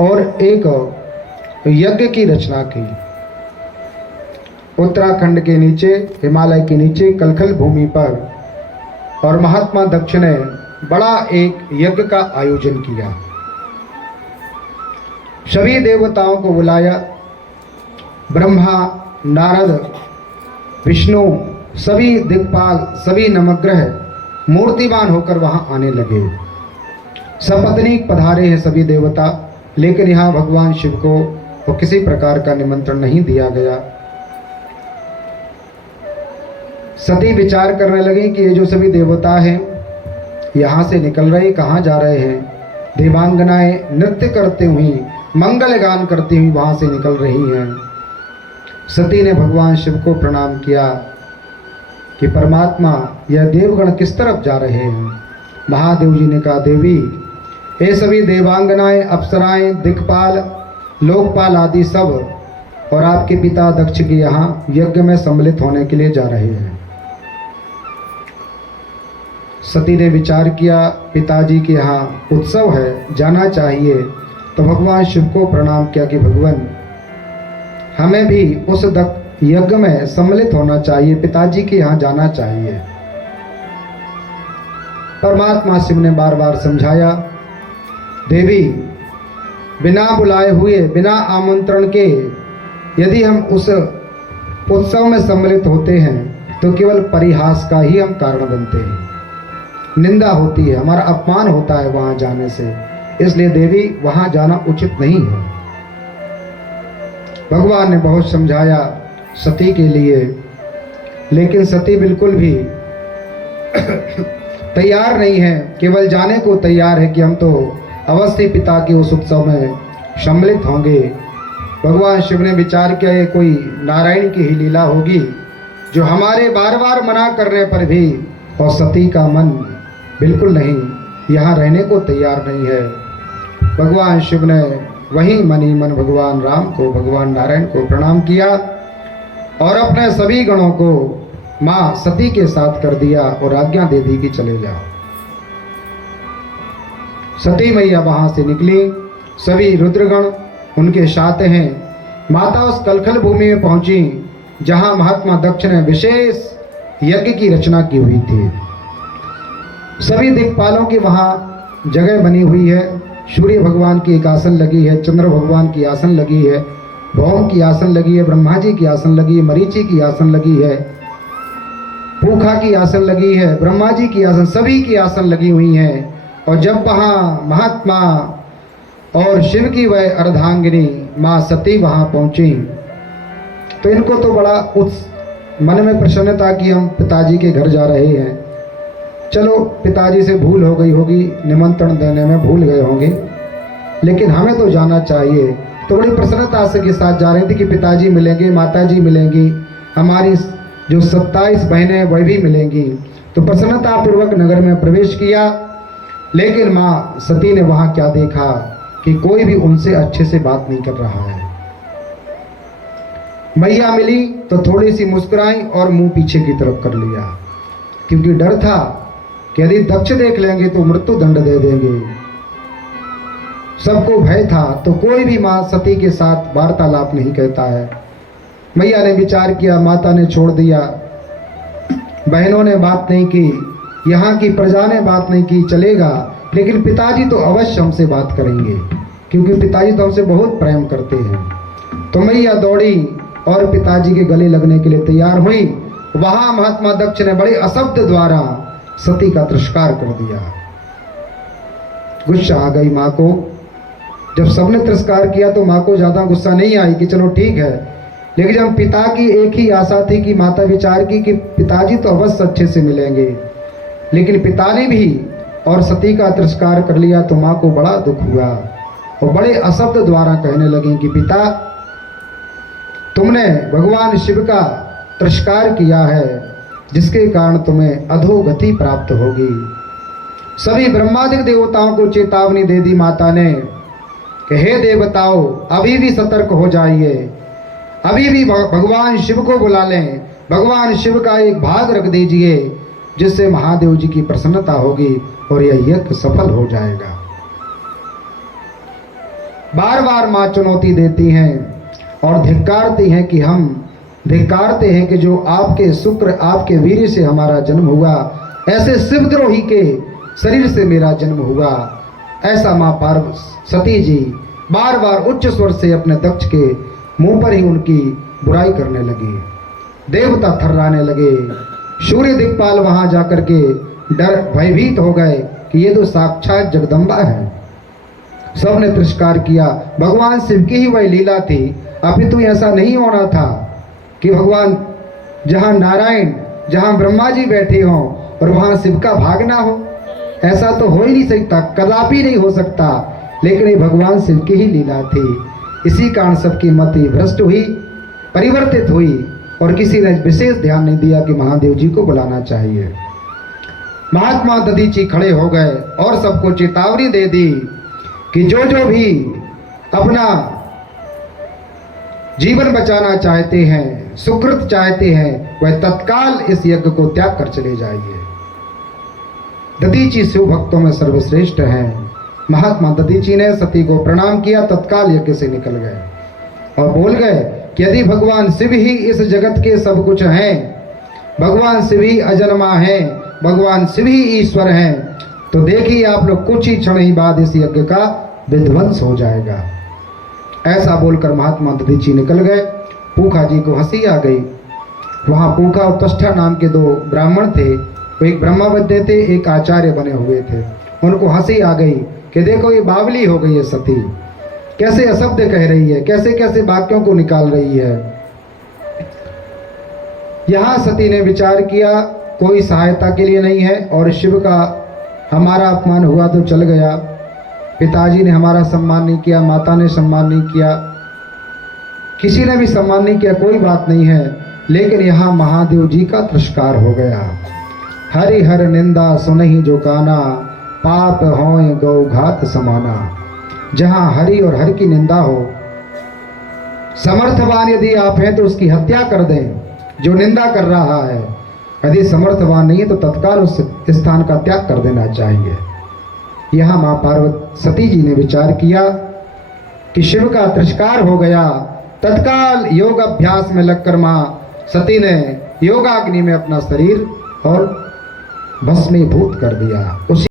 और एक यज्ञ की रचना की। उत्तराखंड के नीचे, हिमालय के नीचे कलखल भूमि पर और महात्मा दक्ष ने बड़ा एक यज्ञ का आयोजन किया। सभी देवताओं को बुलाया। ब्रह्मा, नारद, विष्णु, सभी दिक्पाल, सभी नवग्रह मूर्तिमान होकर वहां आने लगे। सपत्नीक पधारे हैं सभी देवता, लेकिन यहाँ भगवान शिव को तो किसी प्रकार का निमंत्रण नहीं दिया गया। सती विचार करने लगी कि ये जो सभी देवता हैं यहाँ से निकल रहे, कहाँ जा रहे हैं। देवांगनाएं नृत्य करते हुई, मंगल गान करती हुई वहां से निकल रही हैं। सती ने भगवान शिव को प्रणाम किया कि परमात्मा, यह देवगण किस तरफ जा रहे हैं। महादेव जी ने कहा, देवी, ये सभी देवांगनाएं, अप्सराएं, दिक्पाल, लोकपाल आदि सब और आपके पिता दक्ष के यहाँ यज्ञ में सम्मिलित होने के लिए जा रहे हैं। सती ने विचार किया, पिताजी के यहाँ उत्सव है, जाना चाहिए। तो भगवान शिव को प्रणाम किया कि भगवान, हमें भी उस यज्ञ में सम्मिलित होना चाहिए, पिताजी के यहाँ जाना चाहिए। परमात्मा शिव ने बार बार समझाया, देवी, बिना बुलाए हुए, बिना आमंत्रण के यदि हम उस उत्सव में सम्मिलित होते हैं तो केवल परिहास का ही हम कारण बनते हैं, निंदा होती है, हमारा अपमान होता है वहां जाने से। इसलिए देवी, वहां जाना उचित नहीं है। भगवान ने बहुत समझाया सती के लिए, लेकिन सती बिल्कुल भी तैयार नहीं है, केवल जाने को तैयार है कि हम तो अवश्य पिता के उस उत्सव में सम्मिलित होंगे। भगवान शिव ने विचार किया, ये कोई नारायण की ही लीला होगी जो हमारे बार बार मना करने पर भी, और सती का मन बिल्कुल नहीं, यहाँ रहने को तैयार नहीं है। भगवान शिव ने वहीं मनी मन भगवान राम को, भगवान नारायण को प्रणाम किया और अपने सभी गणों को मां सती के साथ कर दिया और आज्ञा दे दी कि चले जाओ। सती मैया वहां से निकली, सभी रुद्रगण उनके साथ हैं। माता उस कलखल भूमि में पहुंची जहां महात्मा दक्ष ने विशेष यज्ञ की रचना की हुई थी। सभी दिक्पालों की वहां जगह बनी हुई है। सूर्य भगवान की एक आसन लगी है, चंद्र भगवान की आसन लगी है, भौम की आसन लगी है, ब्रह्मा जी की आसन लगी है, मरीचि की आसन लगी है, पूखा की आसन लगी है, ब्रह्मा जी की आसन, सभी की आसन लगी हुई हैं। और जब वहां महात्मा और शिव की वह अर्धांगिनी मां सती वहां पहुंची तो इनको तो बड़ा मन में प्रसन्नता कि हम पिताजी के घर जा रहे हैं। चलो, पिताजी से भूल हो गई होगी, निमंत्रण देने में भूल गए होंगे, लेकिन हमें तो जाना चाहिए। तो बड़ी प्रसन्नता से के साथ जा रही थी कि पिताजी मिलेंगे, माताजी मिलेंगी, हमारी जो 27 बहनें वह भी मिलेंगी। तो प्रसन्नता पूर्वक नगर में प्रवेश किया। लेकिन माँ सती ने वहां क्या देखा कि कोई भी उनसे अच्छे से बात नहीं कर रहा है। मैया मिली तो थोड़ी सी मुस्कुराई और मुंह पीछे की तरफ कर लिया, क्योंकि डर था कि यदि दक्ष देख लेंगे तो मृत्यु दंड दे देंगे। सबको भय था, तो कोई भी मां सती के साथ वार्तालाप नहीं कहता है। मैया ने विचार किया, माता ने छोड़ दिया, बहनों ने बात नहीं की, यहाँ की प्रजा ने बात नहीं की, चलेगा, लेकिन पिताजी तो अवश्य हमसे बात करेंगे, क्योंकि पिताजी तो हमसे बहुत प्रेम करते हैं। तो मैया दौड़ी और पिताजी के गले लगने के लिए तैयार हुई। वहां महात्मा दक्ष ने बड़े अशब्द द्वारा सती का तिरस्कार कर दिया। गुस्सा आ गई माँ को। जब सबने तिरस्कार किया तो माँ को ज्यादा गुस्सा नहीं आई कि चलो ठीक है, लेकिन जब पिता की एक ही आशा थी कि माता विचार की कि पिताजी तो अवश्य अच्छे से मिलेंगे, लेकिन पिता ने भी और सती का तिरस्कार कर लिया तो माँ को बड़ा दुख हुआ और बड़े अशब्द द्वारा कहने लगी कि पिता, तुमने भगवान शिव का तिरस्कार किया है, जिसके कारण तुम्हें अधोगति प्राप्त होगी। सभी ब्रह्मादिक देवताओं को चेतावनी दे दी माता ने कि हे देवताओं, अभी भी सतर्क हो जाइए, अभी भी भगवान शिव को बुला लें, भगवान शिव का एक भाग रख दीजिए, जिससे महादेव जी की प्रसन्नता होगी और यह यज्ञ सफल हो जाएगा। बार बार माँ चुनौती देती हैं और धिक्कारती हैं कि हम धिक्कारते हैं कि जो आपके शुक्र आपके वीर्य से हमारा जन्म हुआ, ऐसे शिवद्रोही के शरीर से मेरा जन्म हुआ। ऐसा माँ पार्वती जी बार बार उच्च स्वर से अपने दक्ष के मुंह पर ही उनकी बुराई करने लगी। देवता थर्राने लगे। सूर्य दिक्पाल वहां जाकर के डर भयभीत हो गए कि ये तो साक्षात जगदम्बा है। सबने तिरस्कार किया। भगवान शिव की ही वही लीला थी। अभी तो ऐसा नहीं होना था कि भगवान जहां नारायण जहां ब्रह्मा जी बैठे हों और वहां शिव का भाग ना हो। ऐसा तो हो ही नहीं सकता, कदापि नहीं हो सकता। लेकिन ये भगवान शिव की ही लीला थी। इसी कारण सबकी मति भ्रष्ट हुई, परिवर्तित हुई और किसी ने विशेष ध्यान नहीं दिया कि महादेव जी को बुलाना चाहिए। महात्मा दधीची खड़े हो गए और सबको चेतावनी दे दी कि जो जो भी अपना जीवन बचाना चाहते हैं, सुकृत चाहते हैं, वह तत्काल इस यज्ञ को त्याग कर चले जाइए। दधीची शिव भक्तों में सर्वश्रेष्ठ हैं। महात्मा दधीची ने सती को प्रणाम किया, तत्काल यज्ञ से निकल गए और बोल गए कि यदि भगवान शिव ही इस जगत के सब कुछ हैं, भगवान शिव ही अजन्मा हैं, भगवान शिव ही ईश्वर हैं, तो देखिए आप लोग कुछ ही क्षण ही बाद इस यज्ञ का विध्वंस हो जाएगा। ऐसा बोलकर महात्मा दधीची निकल गए। पूखा जी को हंसी आ गई। वहां पूखा और तष्ठा नाम के दो ब्राह्मण थे। वो एक ब्रह्मवैद्य थे, एक आचार्य बने हुए थे। उनको हंसी आ गई कि देखो ये बावली हो गई है सती, कैसे अशब्द कह रही है, कैसे कैसे वाक्यों को निकाल रही है। यहां सती ने विचार किया कोई सहायता के लिए नहीं है और शिव का हमारा अपमान हुआ तो चल गया, पिताजी ने हमारा सम्मान नहीं किया, माता ने सम्मान नहीं किया, किसी ने भी सम्मान नहीं किया, कोई बात नहीं है। लेकिन यहाँ महादेव जी का तिरस्कार हो गया। हरि हर निंदा सुनहि जो काना, पाप होए गौ घात समाना। जहाँ हरि और हर की निंदा हो, समर्थवान यदि आप हैं तो उसकी हत्या कर दें जो निंदा कर रहा है। यदि समर्थवान नहीं है तो तत्काल उस स्थान का त्याग कर देना चाहिए। यहाँ माँ पार्वती जी ने विचार किया कि शिव का तिरस्कार हो गया। तत्काल योग अभ्यास में लगकर माँ सती ने योगाग्नि में अपना शरीर और भस्मीभूत कर दिया। उसी